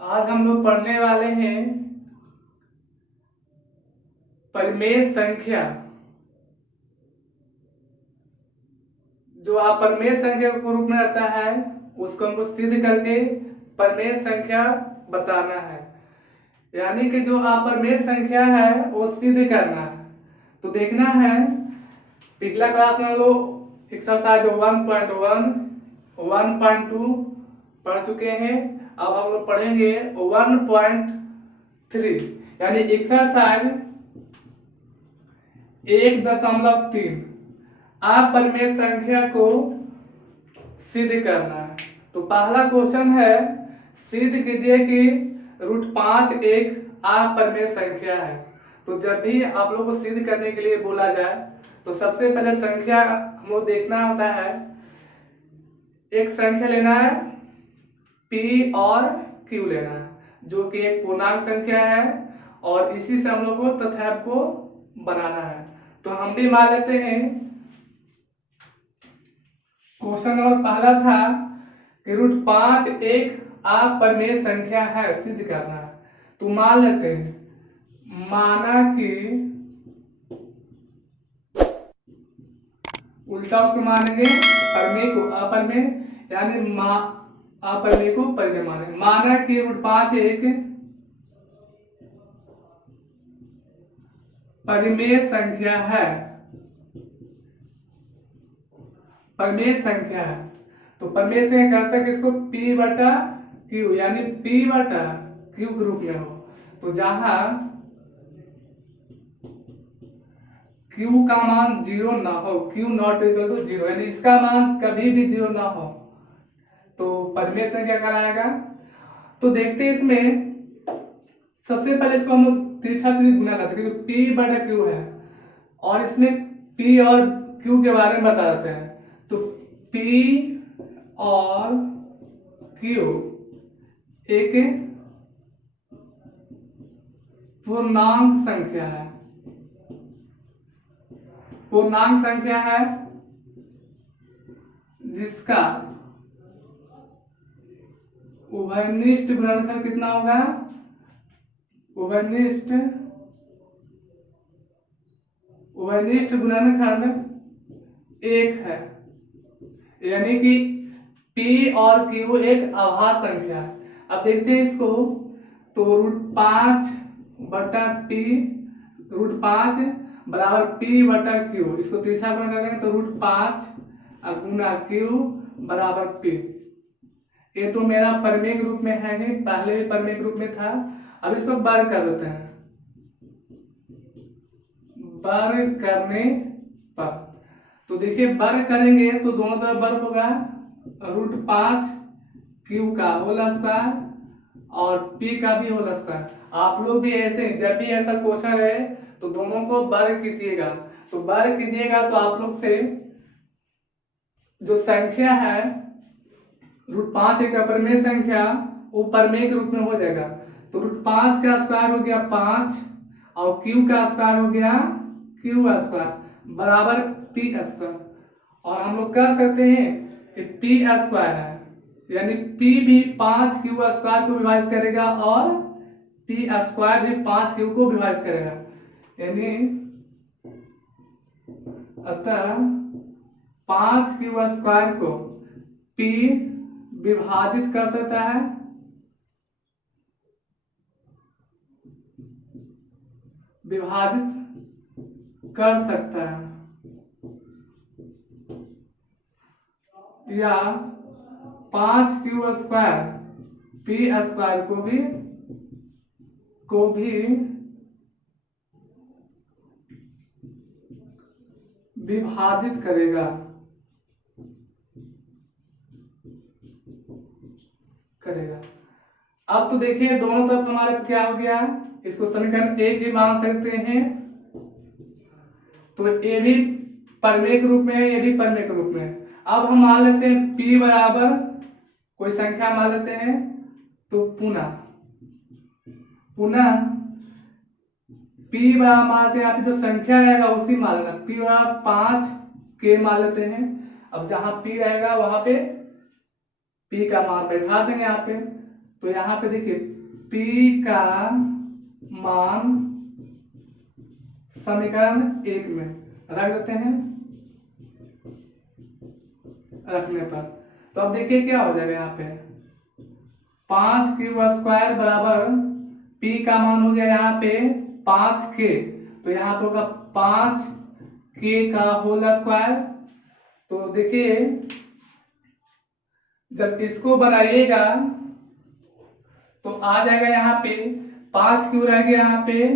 आज हम लोग पढ़ने वाले हैं परिमेय संख्या। जो अपरिमेय संख्या के रूप में रहता है उसको हमको सिद्ध करके परिमेय संख्या बताना है। यानी कि जो अपरिमेय संख्या है वो सिद्ध करना है। तो देखना है पिछला क्लास में हम लोग एक्सरसाइज 1.1 1.2 पढ़ चुके हैं। अब हम लोग पढ़ेंगे 1.3 यानी एक्सरसाइज 1.3 अपरिमेय संख्या को सिद्ध करना है। तो पहला क्वेश्चन है, सिद्ध कीजिए कि √5 एक अपरिमेय संख्या है। तो जब भी आप लोग को सिद्ध करने के लिए बोला जाए तो सबसे पहले संख्या हम लोग देखना होता है। एक संख्या लेना है P और Q लेना है जो कि एक पूर्णांक संख्या है और इसी से हम लोग को तथाप को बनाना है। तो हम भी मान लेते हैं क्वेश्चन नंबर पहला था कि √5 एक अपरिमेय संख्या है, सिद्ध करना है। तो मान लेते हैं, माना कि उल्टा उसको मानेंगे परिमेय को अपरिमेय, यानी अपरिमेय को परिमेय माने। माना कि √5 एक परिमेय संख्या है, परिमेय संख्या है। तो परिमेय संख्या कहते हैं कि इसको P/Q यानी P/Q के रूप में हो। तो जहां Q का मान 0 ना हो, Q नॉट इक्वल टू 0 यानी इसका मान कभी भी 0 ना हो तो परिमेय संख्या कहलाएगा। तो देखते हैं इसमें सबसे पहले इसको हम लोग तिरछा तिरछा गुना करते हैं क्योंकि P/Q है और इसमें P और Q के बारे में बता देते हैं। तो P और Q एक पूर्णांक संख्या है, पूर्णांक संख्या है जिसका उभयनिष्ठ गुणनखंड कितना होगा? उभयनिष्ठ गुणनखंड 1 है, यानी कि P और Q एक अभाज्य संख्या है। अब देखते हैं इसको, तो √5/P √5 बराबर P/Q, इसको तिरछा गुणा करेंगे तो √5 गुना Q बराबर P। ये तो मेरा परिमेय के रूप में है, नहीं पहले भी परिमेय के रूप में था। अब इसको वर्ग कर देते हैं, वर्ग करने पर तो देखिए वर्ग करेंगे तो दोनों तरफ वर्ग होगा, √5 Q का होल स्क्वायर और P का भी होल स्क्वायर। आप लोग भी ऐसे जब भी ऐसा क्वेश्चन है तो दोनों को वर्ग कीजिएगा। तो वर्ग कीजिएगा तो आप लोग से जो संख्या है √5 एक अपरिमेय संख्या वो परिमेय के रूप में हो जाएगा। तो √5 का स्क्वायर हो गया 5 और Q का स्क्वायर हो गया Q स्क्वायर बराबर P स्क्वायर। और हम लोग कह सकते हैं कि P स्क्वायर है यानी P भी 5Q स्क्वायर को विभाजित करेगा और P स्क्वायर भी 5Q को विभाजित करेगा। यानी अतः 5Q स्क्वायर को P विभाजित कर सकता है, विभाजित कर सकता है, या 5Q स्क्वायर P स्क्वायर को भी विभाजित करेगा। अब तो देखिए दोनों तरफ हमारे क्या हो गया, इसको समीकरण 1 भी मान सकते हैं। तो ये भी परिमेय के रूप में है, ये भी परिमेय के रूप में है। अब हम मान लेते हैं P बराबर कोई संख्या मान लेते हैं, तो पुनः P बराबर मानते हैं, आप जो संख्या रहेगा उसी मान लेना। P बराबर 5 के मान लेते हैं। अब जहां P रहेगा वहां पे P का मान बैठा देंगे यहाँ पे। तो यहाँ पे देखिए p का मान समीकरण 1 में रख देते हैं। रखने पर तो अब देखिए क्या हो जाएगा, यहाँ पे 5 क्यूब स्क्वायर बराबर p का मान हो गया यहाँ पे 5k, तो यहाँ पे होगा 5k का होल स्क्वायर। तो देखिए जब इसको बनाइएगा तो आ जाएगा यहाँ पे 5 क्यू रह गया, यहाँ पे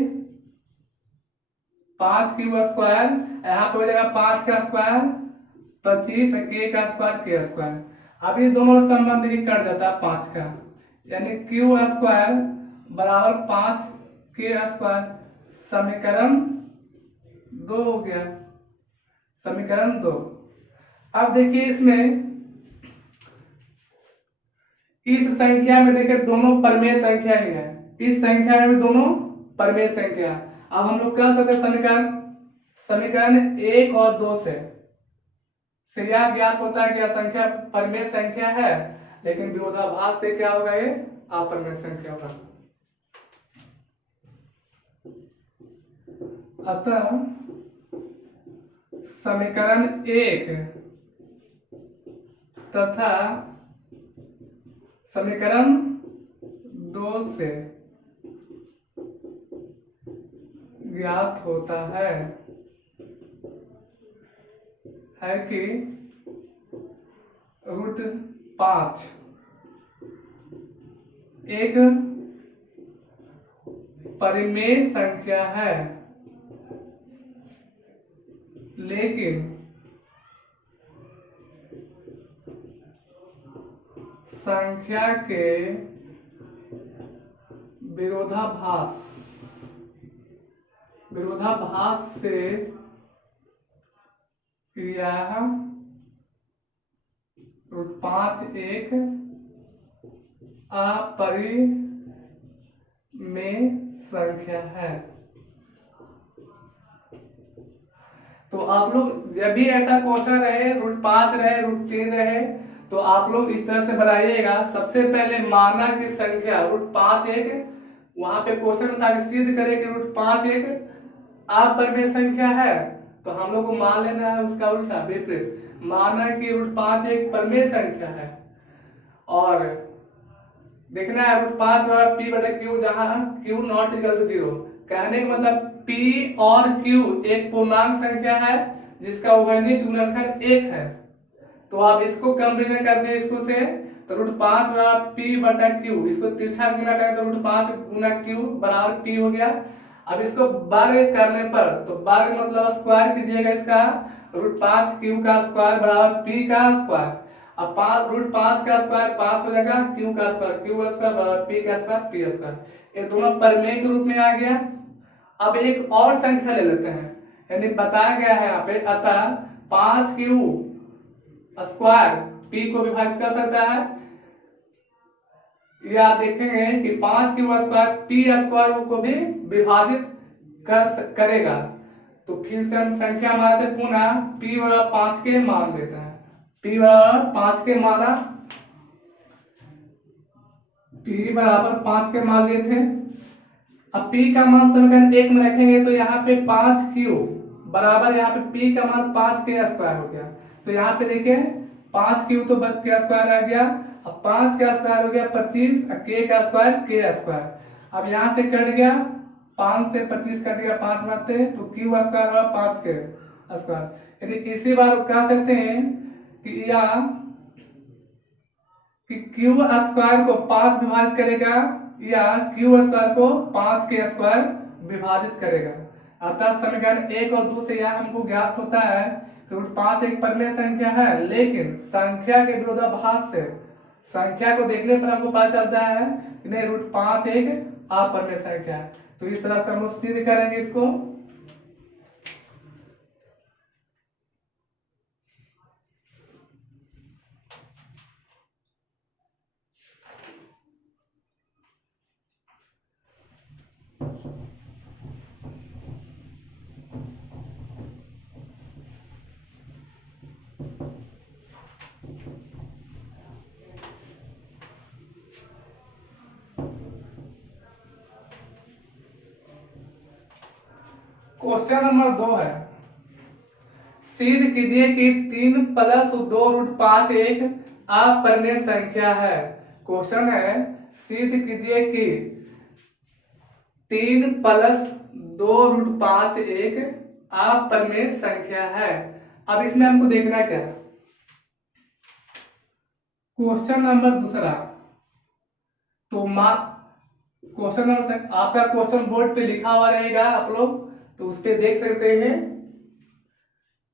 5 क्यू स्क्वायर, यहाँ पे हो जाएगा 5 का स्क्वायर 25, के का स्क्वायर के स्क्वायर। अब ये दोनों संबंध ही कट जाता है 5 का, यानी क्यू स्क्वायर बराबर 5 के स्क्वायर। समीकरण 2 हो गया, समीकरण 2। अब देखिए इसमें इस संख्या में देखिए दोनों परिमेय संख्या ही है, इस संख्या में भी दोनों परिमेय संख्या। अब हम लोग कह सकते हैं समीकरण 1 और 2 से यह ज्ञात होता है कि यह संख्या परिमेय संख्या है, लेकिन विरोधाभास से क्या होगा, ये अपरिमेय संख्या होगा। अतः समीकरण 1 तथा समीकरण 2 से ज्ञात होता है कि √5 एक परिमेय संख्या है, लेकिन संख्या के विरोधाभास से यह √5 एक अपरिमेय संख्या है। तो आप लोग जब भी ऐसा क्वेश्चन रहे, √5 रहे, √3 रहे, तो आप लोग इस तरह से बनाइएगा। सबसे पहले माना कि संख्या √5 एक, वहां पे क्वेश्चन था कि सिद्ध करें कि √5 एक अपरिमेय संख्या है, तो हम लोग को मान लेना है उसका उल्टा विपरीत, माना कि √5 एक परिमेय संख्या है, और देखना है √5 बराबर p बटा q, जहां q नॉट इक्वल टू 0। कहने का मतलब p और q एक पूर्णांक संख्या है जिसका उभयनिष्ठ गुणनखंड 1 है। तो आप इसको कंपेरिजन कर दिए इसको से, तो √5 बराबर p बटा q, इसको तिरछा गुना करें तो √5 गुना q बराबर p हो गया। अब इसको वर्ग करने पर, तो वर्ग मतलब स्क्वायर कीजिएगा इसका, √5 q का स्क्वायर बराबर p का स्क्वायर। अब √5 का स्क्वायर 5 हो जाएगा, q का स्क्वायर बराबर p का स्क्वायर p स्क्वायर। ये दोनों परिमेय के रूप में आ गया। अब एक और संख्या ले लेते हैं, यानी बताया गया है यहाँ पे, अतः 5q स्क्वायर p को विभाजित कर सकता है, या देखेंगे कि 5q स्क्वायर p स्क्वायर को भी विभाजित करेगा। तो फिर से हम संख्या मानते पुनः p बराबर 5 के मान लेते हैं, p बराबर 5 के माना, p बराबर 5 के मान लिए थे। अब p का मान समीकरण 1 में रखेंगे तो यहाँ पे 5q बराबर, यहाँ पे p का मान 5 के स्क्वायर हो गया। तो यहाँ पे देखिए 5q तो के स्क्वायर आ गया, अब 5 का स्क्वायर हो गया 25, k का स्क्वायर के स्क्वायर। अब यहाँ से कट गया 5 से 25 कट गया, 5 मारते तो q स्क्वायर बराबर 5 के स्क्वायर। यदि इसी बार कह सकते हैं कि q स्क्वायर को 5 विभाजित करेगा, या q स्क्वायर को 5 के स्क्वायर विभाजित करेगा। अतः समीकरण 1 और 2 से यह हमको ज्ञात होता है कि √5 एक परिमेय संख्या है, लेकिन संख्या के विरोधाभास से, संख्या को देखने पर हमको पता चलता है कि नहीं √5 एक अपरिमेय संख्या है। तो इस तरह से हम लोग सिद्ध करेंगे इसको। क्वेश्चन नंबर 2 है, सिद्ध कीजिए कि 3 प्लस 2 रूट 5 एक अपरिमेय संख्या है। क्वेश्चन है, सिद्ध कीजिए कि 3 प्लस 2 रूट 5 एक अपरिमेय संख्या है। अब इसमें हमको देखना क्या है, क्वेश्चन नंबर दूसरा। तो क्वेश्चन नंबर आपका क्वेश्चन बोर्ड पे लिखा हुआ रहेगा, आप लोग तो उस पे देख सकते हैं।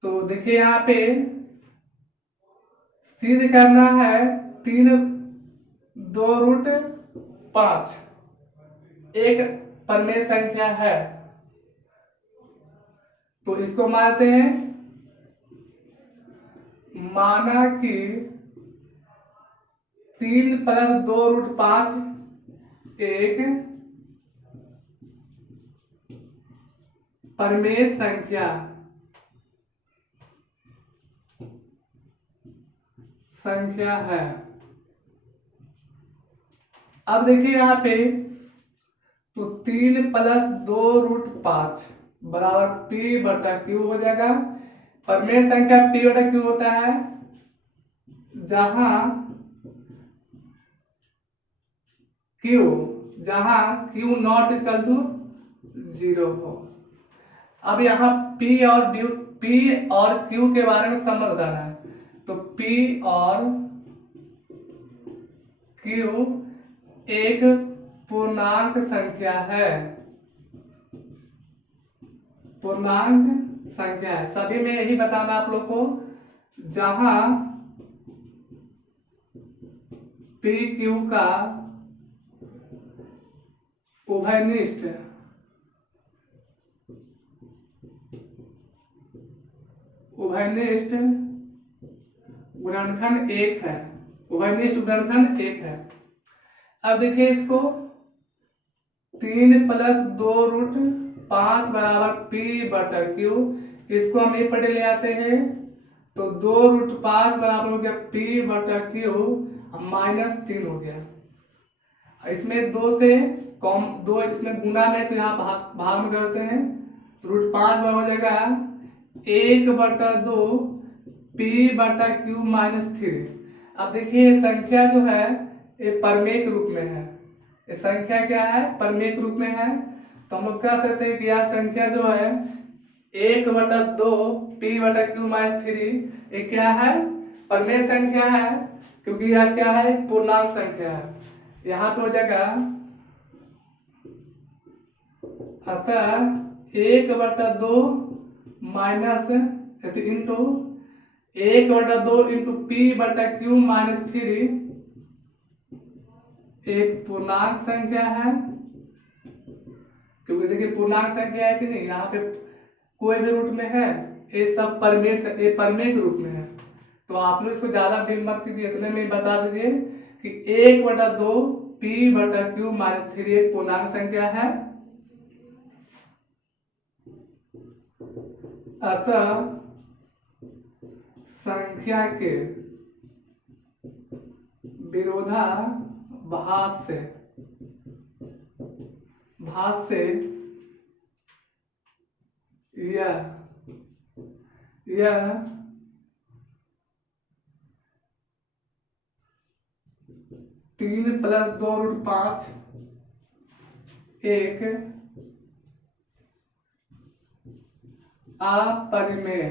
तो देखिए यहाँ पे सिद्ध करना है 3 2 रूट 5 एक परिमेय संख्या है। तो इसको मानते हैं, माना कि 3 प्लस 2 रूट 5 एक परिमेय संख्या है। अब देखिए यहाँ पे, तो 3 प्लस 2 रूट 5 बराबर पी बटा क्यू हो जाएगा। परिमेय संख्या पी बटा क्यू होता है जहां क्यू नॉट इक्वल टू 0 हो। अब यहाँ पी और क्यू के बारे में समझ बताना है। तो पी और क्यू एक पूर्णांक संख्या है, सभी में यही बताना आप लोग को। जहां पी क्यू का उभयनिष्ठ गुणनखंड एक है, अब देखिए इसको 3 प्लस 2 रूट 5 बराबर पी बटा क्यू, इसको हम एक पटे ले आते हैं। तो 2 रूट 5 बराबर हो गया पी बटा क्यू -3 हो गया। इसमें 2 से कॉम 2 इसमें गुना में, तो यहाँ भाग में करते हैं। तो रूट 5 बराबर हो जाएगा 1 बटा 2 पी बटा क्यू -3। अब देखिए संख्या जो है ये परमेय रूप में है, ये संख्या क्या है, परमेय रूप में है। तो हम लोग कह सकते हैं कि यह संख्या जो है 1 बटा 2 पी बटा क्यू -3 ये क्या है, परमेय संख्या है, क्योंकि यह क्या है, पूर्णांक संख्या है। यहाँ पे हो जाएगा, अतः 1 बटा 2 माइनस इंटू 1 बटा 2 इंटू पी बटा क्यू -3 एक पूर्णांक संख्या है। क्योंकि देखिए पूर्णांक संख्या है कि नहीं, यहाँ पे कोई भी रूट में है, ये सब परमेय रूप में है। तो आप लोग इसको ज्यादा डील मत कीजिए, इतने में बता दीजिए कि 1 बटा 2 पी बटा क्यू -3 एक पूर्णांक संख्या है। अतः संख्या के विरोधाभास से यह 3 प्लस 2 रूट 5 एक अपरिमेय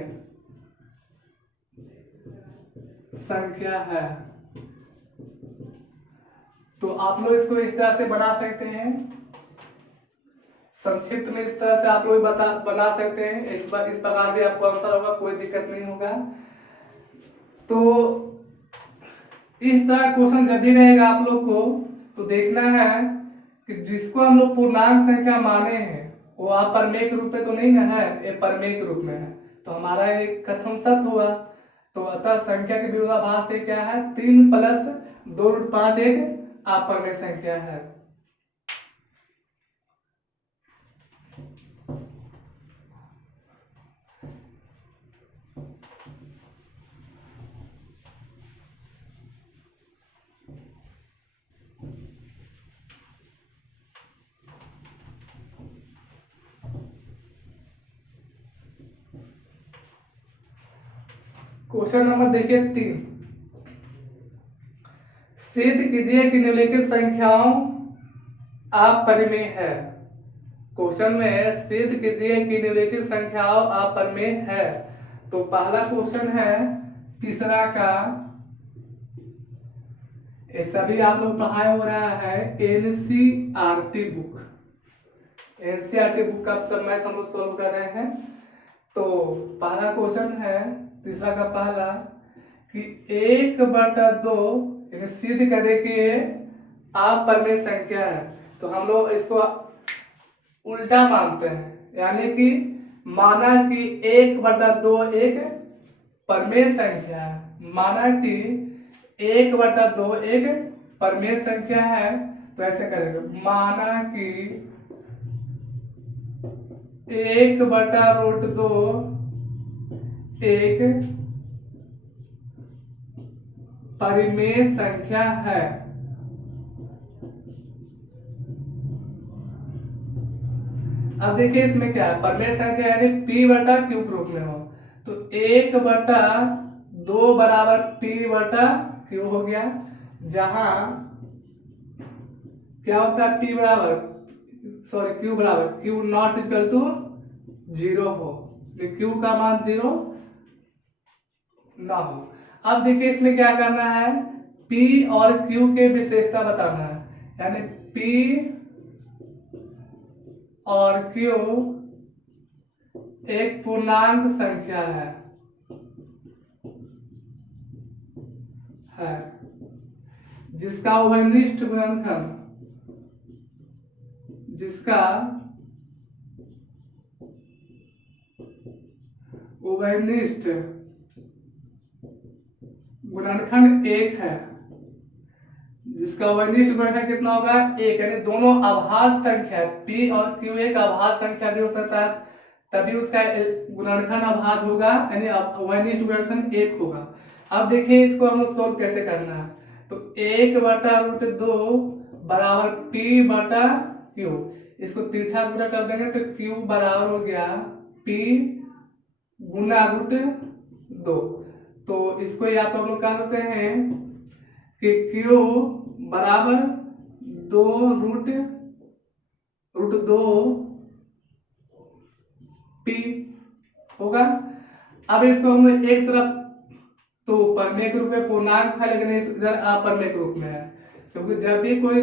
संख्या है। तो आप लोग इसको इस तरह से बना सकते हैं, संक्षिप्त में इस तरह से आप लोग बना सकते हैं। इस प्रकार भी आपको आंसर होगा, कोई दिक्कत नहीं होगा। तो इस तरह क्वेश्चन जब भी रहेगा आप लोग को, तो देखना है कि जिसको हम लोग पूर्णांक संख्या माने हैं वो अपरिमेय रूप में तो नहीं ना है, ये परमेय रूप में है। तो हमारा एक कथन सत्य हुआ। तो अतः संख्या के विरोधाभास से क्या है, 3 प्लस 2 रूट 5 एक अपरिमेय संख्या है। क्वेश्चन नंबर देखिए 3, सिद्ध कीजिए कि निम्नलिखित संख्याओं अपरिमेय है। क्वेश्चन में सिद्ध कीजिए कि निम्नलिखित संख्याओं अपरिमेय है। तो पहला क्वेश्चन है तीसरा का, ये सभी आप लोग पढ़ाया हो रहा है एनसीईआरटी बुक, एनसीईआरटी बुक का सब मैथ हम लोग सॉल्व कर रहे हैं। तो पहला क्वेश्चन है तीसरा का पहला कि 1/2 सिद्ध करे कि अपरिमेय संख्या है। तो हम लोग इसको उल्टा मानते हैं, यानी कि माना कि 1/2 एक परिमेय संख्या है, माना कि 1/2 एक परिमेय संख्या है। तो ऐसे करेंगे, माना कि 1/√2 एक परिमेय संख्या है। अब देखिए इसमें क्या है, परिमेय संख्या यानी p/q रूप में हो। तो 1/2 बराबर p/q हो गया, जहां क्या होता है q बराबर q नॉट इक्वल टू 0 हो, q का मान 0 ना हो। अब देखिए इसमें क्या करना है, p और q के विशेषता बताना है, यानी p और q एक पूर्णांक संख्या है जिसका उभयनिष्ठ गुणनखंड, जिसका उभयनिष्ठ गुणनखंड 1 है, जिसका उभयनिष्ठ गुणनखंड कितना होगा 1, यानी दोनों अभाज्य संख्या p और q एक अभाज्य संख्या भी हो सकता है, तभी उसका गुणनखंड अभाज्य होगा, यानी उभयनिष्ठ गुणनखंड 1 होगा। अब देखिए इसको हम सोल्व कैसे करना है। तो 1/√2 बराबर p/q, इसको तिरछा गुणा कर देंगे तो q बराबर हो गया p गुना √2। तो इसको या तो हम लोग कह सकते हैं कि q बराबर 2√2 p होगा। अब इसको हम एक तरफ तो परिमेय के रूप में पूर्णांक है, लेकिन इधर अपरिमेय के रूप में है, क्योंकि जब भी कोई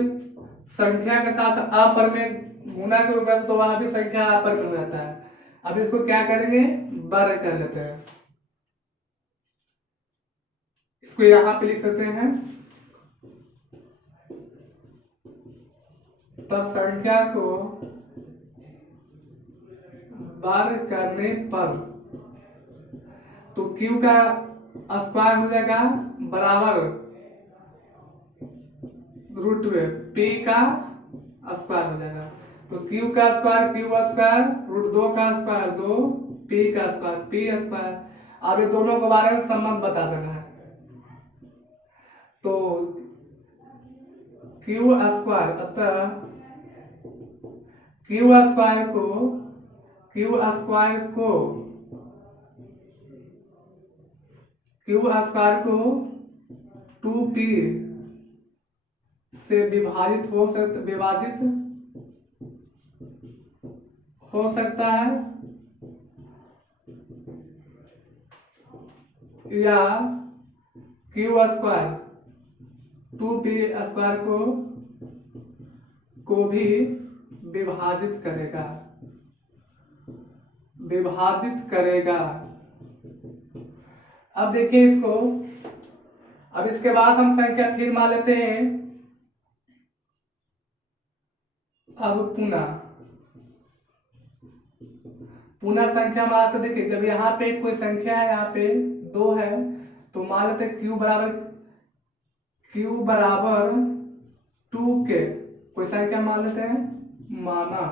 संख्या के साथ अपरिमेय गुना के रूप में तो वहां भी संख्या अपरिमेय हो जाता है। अब इसको क्या करेंगे, वर्ग कर लेते हैं, इसको यहां पे लिख सकते हैं। तब संख्या को वर्ग करने पर तो q का स्क्वायर हो जाएगा बराबर √2 p का स्क्वायर हो जाएगा। तो q का स्क्वायर √2 का स्क्वायर 2, p का स्क्वायर p स्क्वायर। अब ये दोनों के बारे में संबंध बता देना है। तो q स्क्वायर, अतः q स्क्वायर को 2p से विभाजित हो सकता है, या q स्क्वायर 2p स्क्वायर को भी विभाजित करेगा। अब देखिए इसको, अब इसके बाद हम संख्या फिर मान लेते हैं। अब पुनः संख्या मान लेते, देखिए जब यहाँ पे कोई संख्या है, यहाँ पे 2 है, तो मान लेते q बराबर 2 के कोई संख्या मान लेते हैं, माना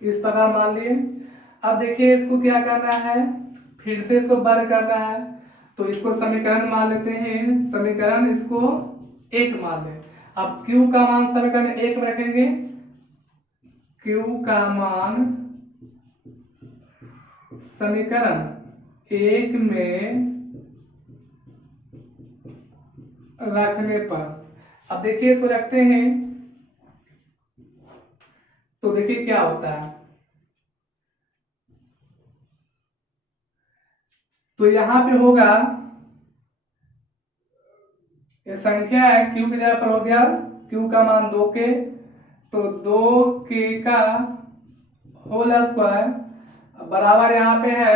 इस प्रकार मान लिए। अब देखिए इसको क्या करना है, फिर से इसको वर्ग करना है। तो इसको समीकरण मान लेते हैं, समीकरण इसको 1 मान लें। अब q का मान समीकरण 1 में रखेंगे, q का मान समीकरण 1 में रखने पर, अब देखिए इसको रखते हैं तो देखिए क्या होता है। तो यहां पे होगा, ये संख्या है q की जगह पर हो गया q का मान 2k, तो 2k का होल स्क्वायर बराबर यहाँ पे है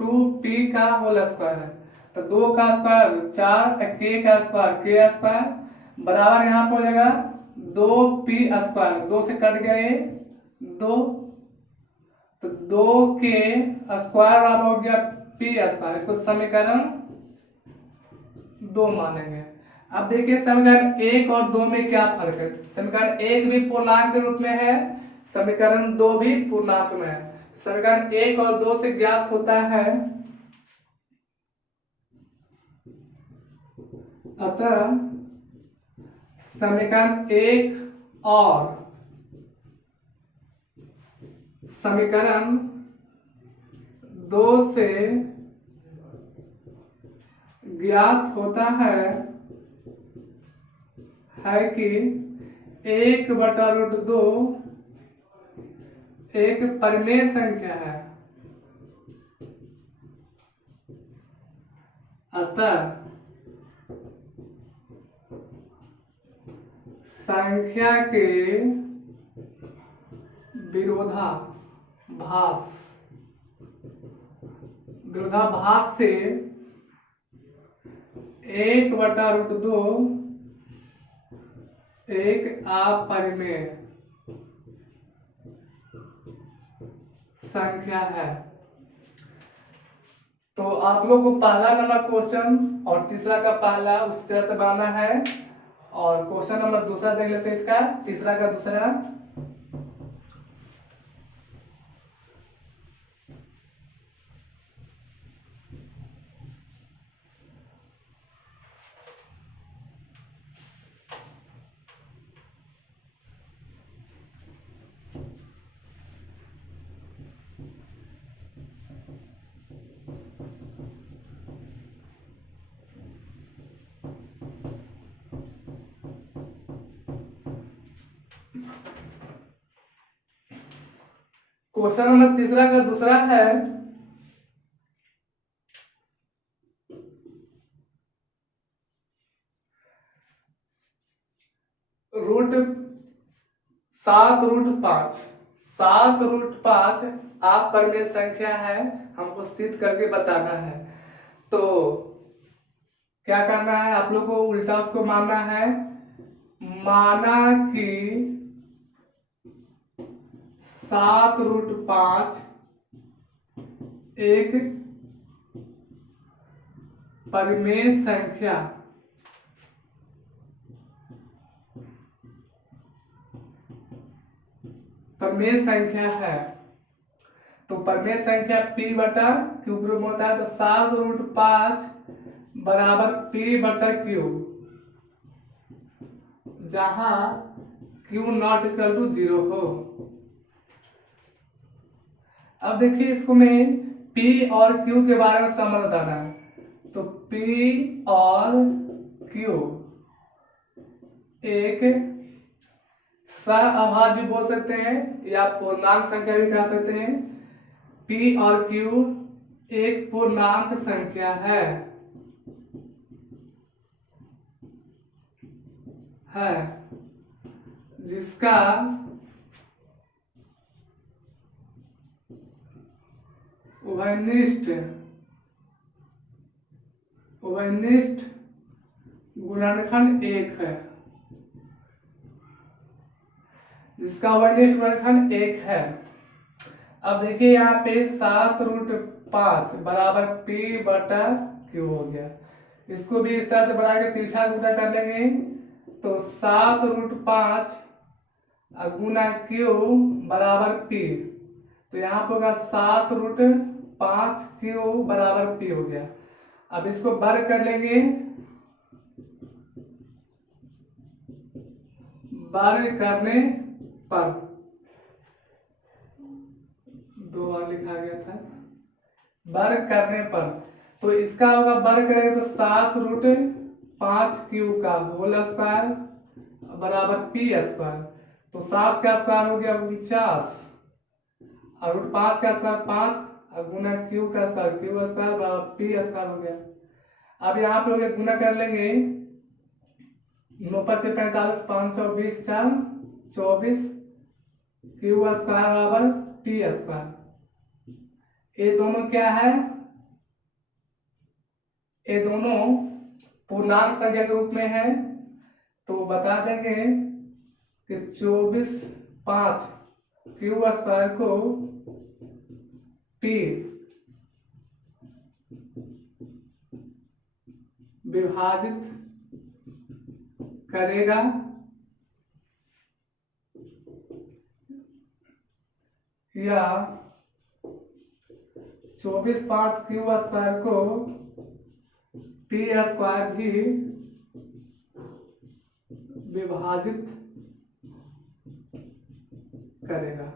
2p का होल स्क्वायर है। तो 2 का स्क्वायर 4, k का स्क्वायर k स्क्वायर बराबर यहाँ पे हो जाएगा 2p स्क्वायर, 2 से कट गया ये 2, तो 2k स्क्वायर बराबर हो गया p स्क्वायर। इसको समीकरण 2 मानेंगे। अब देखिए समीकरण 1 और 2 में क्या फर्क है। समीकरण 1 भी पूर्णांक के रूप में है, समीकरण 2 भी पूर्णांक में है। समीकरण 1 और 2 से ज्ञात होता है, अतः समीकरण 1 और समीकरण 2 से ज्ञात होता है कि 1/√2 एक परिमेय संख्या है, अतः संख्या के विरोधाभास से 1/√2 एक अपरिमेय संख्या है। तो आप लोग को पहला नंबर क्वेश्चन और तीसरा का पहला उस तरह से बनाना है, और क्वेश्चन नंबर दूसरा देख लेते हैं इसका, तीसरा का दूसरा। क्वेश्चन नंबर तीसरा का दूसरा है, √7√5। 7√5 आप परिमेय संख्या है, हमको सिद्ध करके बताना है। तो क्या करना है, आप लोग को उल्टा उसको मानना है। माना कि 7√5 एक परिमेय संख्या है। तो परिमेय संख्या p/q ग्रुप में होता है, तो 7√5 बराबर p/q, जहां q≠0 हो। अब देखिए इसको मैं p और q के बारे में समझ बताना है। तो p और q एक सहअभाज्य बोल सकते हैं या पूर्णांक संख्या भी कह सकते हैं। p और q एक पूर्णांक संख्या है जिसका उभयनिष्ठ गुणनखंड 1 है, अब देखिए यहाँ पे 7√5 बराबर p/q हो गया। इसको भी इस तरह से बना के तिरछा गुना कर लेंगे, तो 7√5 गुना q बराबर p, तो यहाँ पर होगा 7√5q बराबर p हो गया। अब इसको वर्ग कर लेंगे, वर्ग करने पर 2 और लिखा गया था, वर्ग करने पर, तो इसका होगा वर्ग करेंगे तो 7√5 क्यू का होल स्क्वायर बराबर पी स्क्वायर। तो 7 का स्क्वायर हो गया 49 और √5 का स्क्वायर 5 और गुना क्यू का स्क्वायर क्यू स्क्वायर बराबर पी स्क्वायर हो गया। अब यहाँ पे हो गया गुना कर लेंगे 9 5 45 520 4 24 क्यू स्क्वायर बराबर पी स्क्वायर। ये दोनों क्या है, ये दोनों पूर्णांक संख्या के रूप में है, तो बता देंगे कि 24 5 क्यू स्क्वायर को पी विभाजित करेगा या 24 5 क्यू स्क्वायर को पी स्क्वायर भी विभाजित करेगा।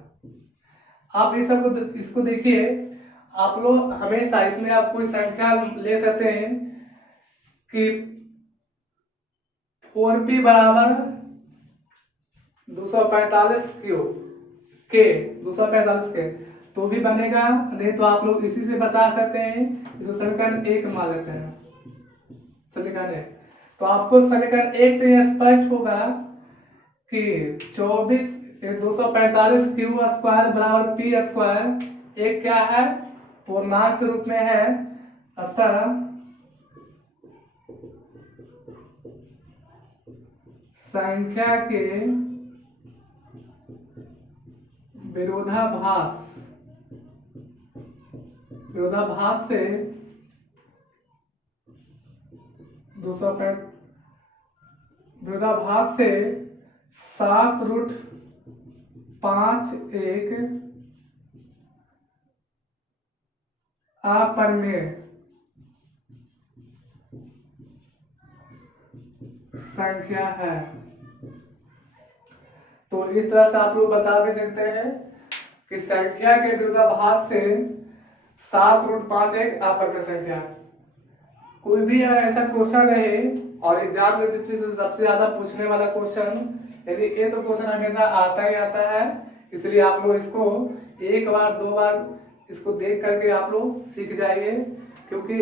आप इस सबको इसको देखिए, आप लोग हमेशा इसमें आप कोई संख्या ले सकते हैं कि 4p बराबर 245 क्यू के 245 के तो भी बनेगा, नहीं तो आप लोग इसी से बता सकते हैं। जो समीकरण 1 मान लेते हैं, समीकरण 1, तो आपको समीकरण 1 से यह स्पष्ट होगा कि 245 क्यू स्क्वायर बराबर पी स्क्वायर एक क्या है, पूर्णांक के रूप में है, अतः संख्या के विरोधाभास से 7√5 अपरिमेय संख्या है। तो इस तरह से आप लोग बता भी सकते हैं कि संख्या के विरोधाभास से 7√5 एक अपरिमेय संख्या। कोई भी ऐसा क्वेश्चन रहे और एग्जाम में सबसे ज्यादा पूछने वाला क्वेश्चन, यदि ये तो क्वेश्चन हमेशा आता ही आता है, इसलिए आप लोग इसको एक बार 2 बार इसको देख करके आप लोग सीख जाइए, क्योंकि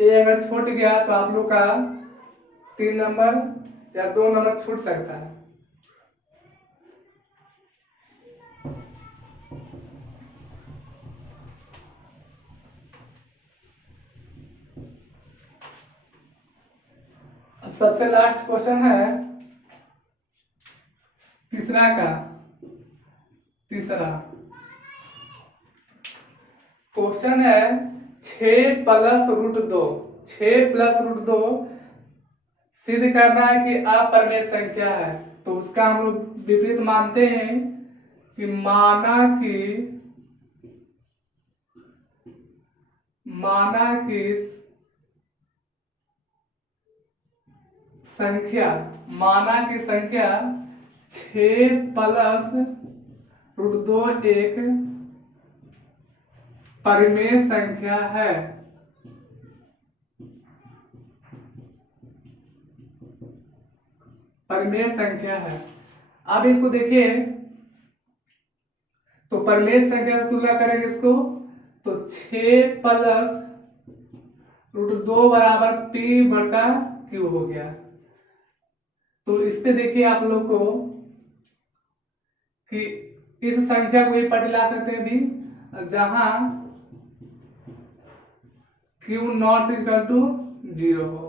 ये अगर छूट गया तो आप लोग का 3 नंबर या 2 नंबर छूट सकता है। अब सबसे लास्ट क्वेश्चन है तीसरा क्वेश्चन है 6 + √2 सिद्ध करना है कि अपरिमेय संख्या है। तो उसका हम लोग विपरीत मानते हैं कि माना कि संख्या 6 + √2 एक परिमेय संख्या है। परिमेय संख्या है। अब इसको देखिए, तो परिमेय संख्या से तुलना करेंगे इसको, तो 6 + √2 बराबर p/q हो गया। तो इस पे देखिए आप लोग को कि इस संख्या को ये पढ़ ला सकते हैं भी, जहां Q0 = 0 हो,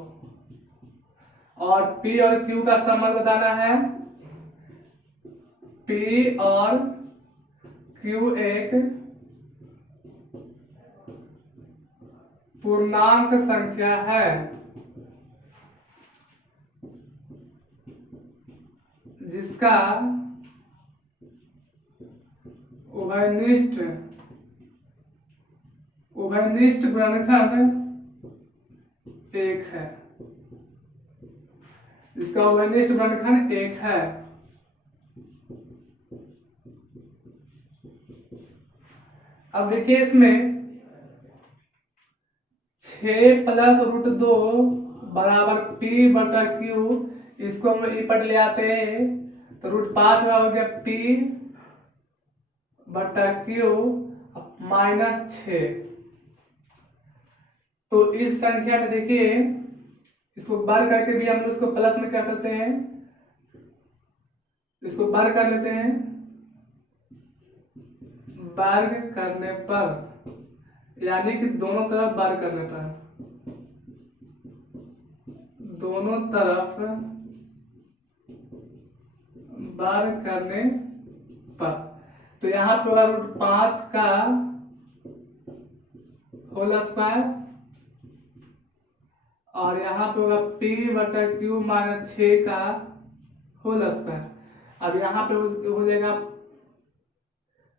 और P और Q का संबंध बताना है। P और Q एक पूर्णांक संख्या है जिसका उभयनिष्ठ गुणनखंड 1 है। जिसका उभयनिष्ठ गुणनखंड 1 है। अब देखिए इसमें 6+√2 बराबर P बटा Q, इसको हम लोग इपट ले आते हैं तो √5 बराबर हो गया P बटा Q -6। तो इस संख्या में देखिए, इसको वर्ग करके भी हम लोग इसको प्लस में कर सकते हैं, इसको वर्ग कर लेते हैं। वर्ग करने पर यानी कि दोनों तरफ वर्ग करने पर, दोनों तरफ वर्ग करने पर, तो यहाँ पे होगा √5 का होल स्क्वायर और यहाँ पे होगा P बटा Q -6 का होल स्क्वायर। अब यहाँ पे हो जाएगा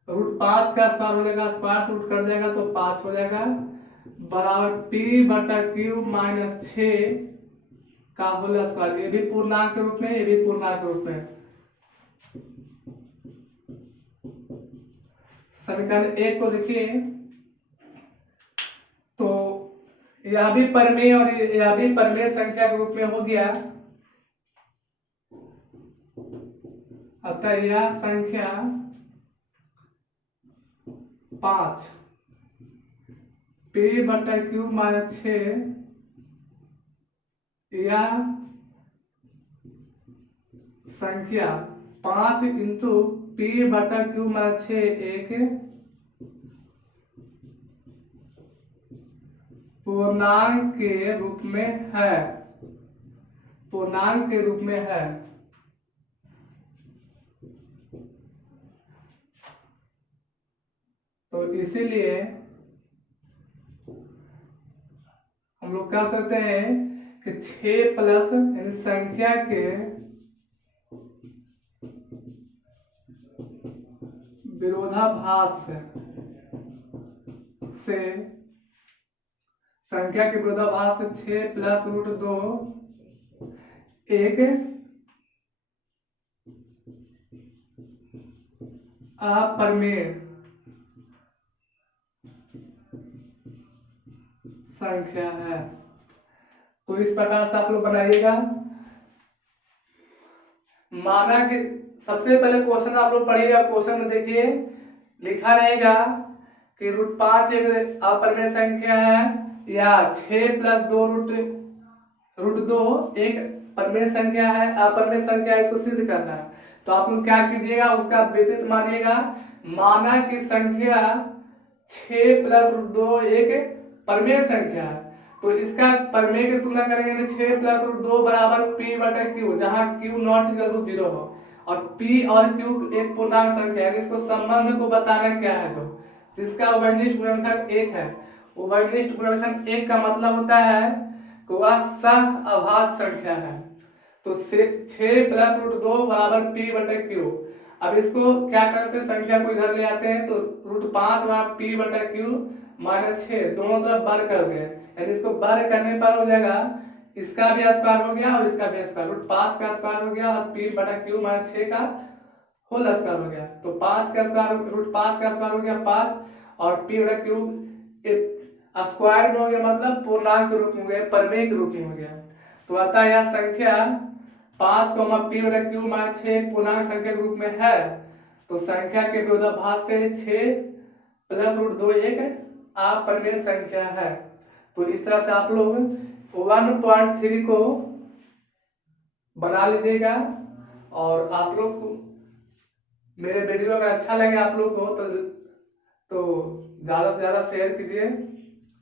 √5 का स्क्वायर हो जाएगा, स्क्वायर से रूट कर जाएगा तो 5 हो जाएगा, बराबर P बटा Q -6 का होल स्क्वायर। ये भी पूर्णांक के रूप में, ये भी पूर्णांक के रूप में। समीकरण 1 को देखिए तो यह भी परिमेय और यह भी परिमेय संख्या के रूप में हो गया, अतः यह संख्या 5 P बटा Q -6, यह संख्या 5 इंटू P बटा Q -6 एक पूर्णांक के रूप में है, पूर्णांक के रूप में है। तो इसीलिए हम लोग कह सकते हैं कि 6 प्लस यानी संख्या के विरोधाभास से संख्या के विरोधाभास से 6+√2 एक अपरिमेय संख्या है। तो इस प्रकार से आप लोग बनाइएगा। माना कि सबसे पहले क्वेश्चन आप लोग पढ़िएगा, क्वेश्चन में देखिए लिखा रहेगा कि √5 एक अपरिमेय संख्या है या 6+2√2 एक परिमेय संख्या है, अपरिमेय संख्या है, इसको सिद्ध करना है। तो आप लोग क्या कीजिएगा, उसका विपरीत मानिएगा। माना कि संख्या 6+√2 एक परिमेय संख्या है, तो इसका परिमेय की तुलना करेंगे 6+√2 बराबर P बटा Q, जहां Q नॉट इक्वल टू 0 हो और P और Q एक पूर्णांक संख्या है। इसको संबंध को बताना क्या है, जो जिसका उभयनिष्ठ गुणनखंड 1 है। उभयनिष्ठ गुणनखंड 1 का मतलब होता है कि वह सह अभाज्य संख्या है। तो 6+√2 बराबर P बटा Q। अब इसको क्या करते हैं, संख्या को इधर ले आते हैं, तो √5 बराबर P बटा Q -6 दोनों तरफ वर्ग कर दें, यानी इसको वर्ग करने पर हो जाएगा इसका भी स्क्वायर हो गया और इसका भी स्क्वायर, √5 का स्क्वायर हो गया और P बटा Q -6 का होल स्क्वायर हो गया। तो 5 का स्क्वायर, √5 का स्क्वायर हो गया 5 और P बटा Q स्क्वायर में हो गया, मतलब पूर्णांक के रूप में हो गया, परिमेय के रूप में हो गया। तो अतः यह संख्या 5, P बटा Q -6 पूर्णांक संख्या के रूप में है। तो संख्या के विरोधाभास से 6+√2 एक अपरिमेय संख्या है। तो इस तरह से आप लोग 1.3 को बना लीजिएगा। और आप लोग को मेरे वीडियो अगर अच्छा लगे आप लोग को तो ज़्यादा से ज़्यादा शेयर कीजिए।